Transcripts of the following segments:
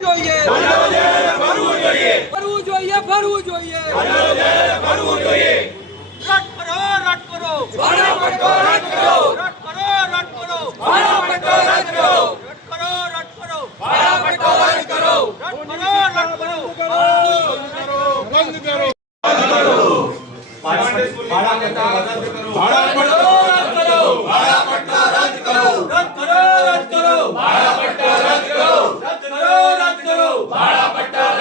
જોઈએ ફરવું જોઈએ ફરવું જોઈએ રદ કરો ભાડા પટ્ટો રદ કરો રદ કરો ભાડા પટ્ટો રદ કરો રદ કરો ભાડા પટ્ટો રદ કરો રદ કરો બંધ કરો ભાડા પટ્ટો રદ કરો ભાડા પટ્ટો રદ કરો ભાડા પટ્ટો રદ કરો રદ કરો ભાડા પટ્ટો રદ કરો રદ કરો ભાડા પટ્ટો રદ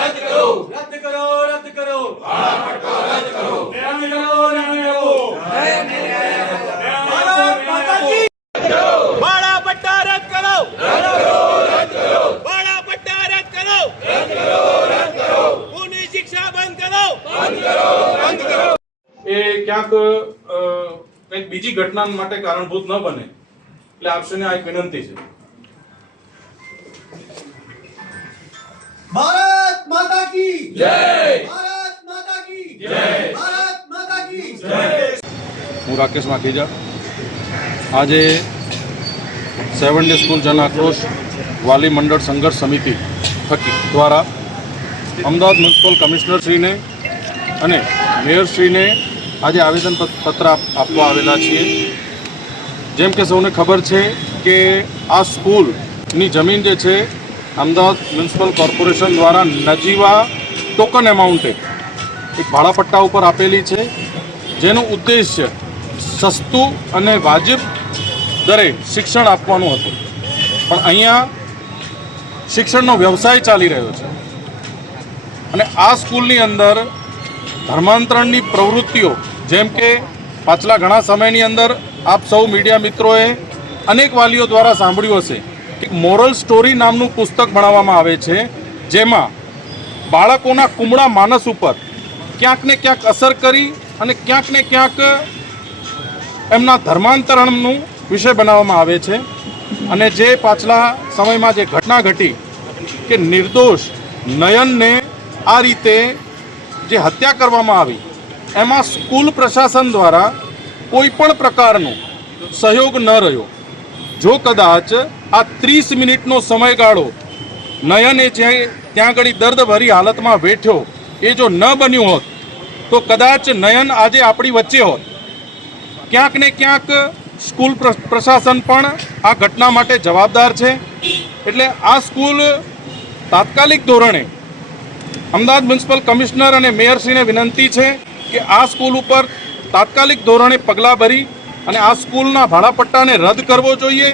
કરો રદ કરો ભાડા પટ્ટો રદ કરો ભાડા પટ્ટા રદ કરો ભાડા પટ્ટા રદ કરો પૂરી શિક્ષા બંધ કરો એ ક્યાંક કંઈક બીજી ઘટના માટે કારણભૂત ન બને એટલે આપશ્રીને આ એક વિનંતી છે. भारत माता की જય भारत माता की જય भारत माता की જય હું રાકેશ માખીજા. આજે 7 ડે સ્કૂલ જન આક્રોશ વાલી મંડળ સંઘર્ષ સમિતિ થકી દ્વારા અમદાવાદ મ્યુનિસિપલ કમિશનરશ્રીને અને મેયરશ્રીને આજે આવેદનપત્ર આપવા આવેલા છીએ. જેમ કે સૌને ખબર છે કે આ સ્કૂલની જમીન જે છે અમદાવાદ મ્યુનિસિપલ કોર્પોરેશન દ્વારા નજીવા ટોકન એમાઉન્ટે એક ભાડાપટ્ટા ઉપર આપેલી છે, જેનો ઉદ્દેશ્ય સસ્તું અને વાજિબ દરે શિક્ષણ આપવાનું હતું. પણ અહીંયા શિક્ષણનો વ્યવસાય ચાલી રહ્યો છે અને આ સ્કૂલની અંદર ધર્માંતરણની પ્રવૃત્તિઓ, જેમ કે પાછલા ઘણા સમયની અંદર આપ સૌ મીડિયા મિત્રોએ અનેક વાલીઓ દ્વારા સાંભળ્યું હશે કે મોરલ સ્ટોરી નામનું પુસ્તક ભણાવવામાં આવે છે, જેમાં બાળકોના કુમળા માનસ ઉપર ક્યાંક ને ક્યાંક અસર કરી અને ક્યાંક ને ક્યાંક એમના ધર્માંતરણનું વિષય બનાવવામાં આવે છે. અને જે પાછલા સમયમાં જે ઘટના ઘટી કે નિર્દોષ નયનને આ રીતે જે હત્યા કરવામાં આવી, એમાં સ્કૂલ પ્રશાસન દ્વારા કોઈ પણ પ્રકારનો સહયોગ ન રહ્યો. જો કદાચ આ 30 મિનિટનો સમયગાળો નયને ત્યાં આગળ દર્દભરી હાલતમાં બેઠ્યો એ જો ન બન્યું હોત તો કદાચ નયન આજે આપણી વચ્ચે હોત. ક્યાંક ને ક્યાંક સ્કૂલ પ્રશાસન પણ આ ઘટના માટે જવાબદાર છે. એટલે આ સ્કૂલ તાત્કાલિક ધોરણે અમદાવાદ મ્યુનિસિપલ કમિશનર અને મેયરશ્રીને વિનંતી છે કે આ સ્કૂલ ઉપર તાત્કાલિક ધોરણે પગલાં ભરી અને આ સ્કૂલના ભાડાપટ્ટાને રદ કરવો જોઈએ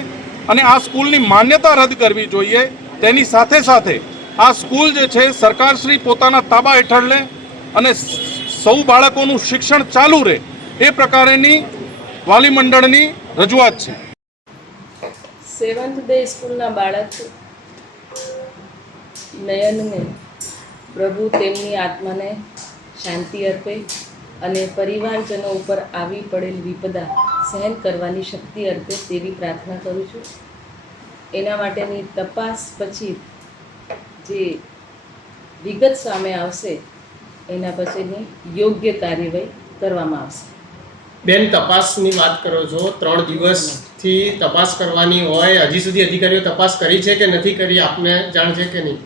અને આ સ્કૂલની માન્યતા રદ કરવી જોઈએ. તેની સાથે સાથે આ સ્કૂલ જે છે સરકારશ્રી પોતાના તાબા હેઠળ લે અને સૌ બાળકોનું શિક્ષણ ચાલુ રહે એ પ્રકારેની વાલી મંડળની રજૂઆત છે. 7th ડે સ્કૂલના બાળક નયનને પ્રભુ તેમની આત્માને શાંતિ અર્પે અને પરિવારજનો ઉપર આવી પડેલ વિપદા સહન કરવાની શક્તિ અર્પે તેવી પ્રાર્થના કરું છું. એના માટેની તપાસ પછી જે વિગત સામે આવશે એના પછીની યોગ્ય કાર્યવાહી કરવામાં આવશે. બેન, તપાસની વાત કરો છો, 3 દિવસથી તપાસ કરવાની હોય, હજી સુધી અધિકારીઓ તપાસ કરી છે કે નથી કરી, આપને જાણ છે કે નહીં?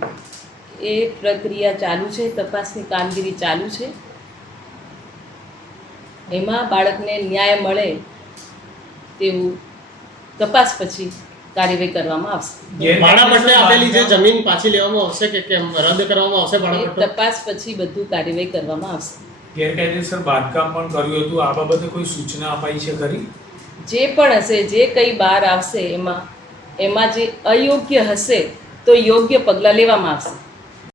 એ પ્રક્રિયા ચાલુ છે, તપાસની કામગીરી ચાલુ છે. એમાં બાળકને ન્યાય મળે તેવું તપાસ પછી કાર્યવાહી કરવામાં આવશે. ભાડાપટ્ટે આપેલી જે જમીન પાછી લેવામાં આવશે કે કેમ રદ કરવામાં આવશે? ભાડાપટ્ટો તપાસ પછી બધું કાર્યવાહી કરવામાં આવશે. ગેરકાયદેસર બાંધકામ પણ કર્યું હતું, આ બાબતે કોઈ સૂચના અપાઈ છે ખરી? જે પણ હશે, જે કંઈ બહાર આવશે એમાં જે અયોગ્ય હશે તો યોગ્ય પગલાં લેવામાં આવશે.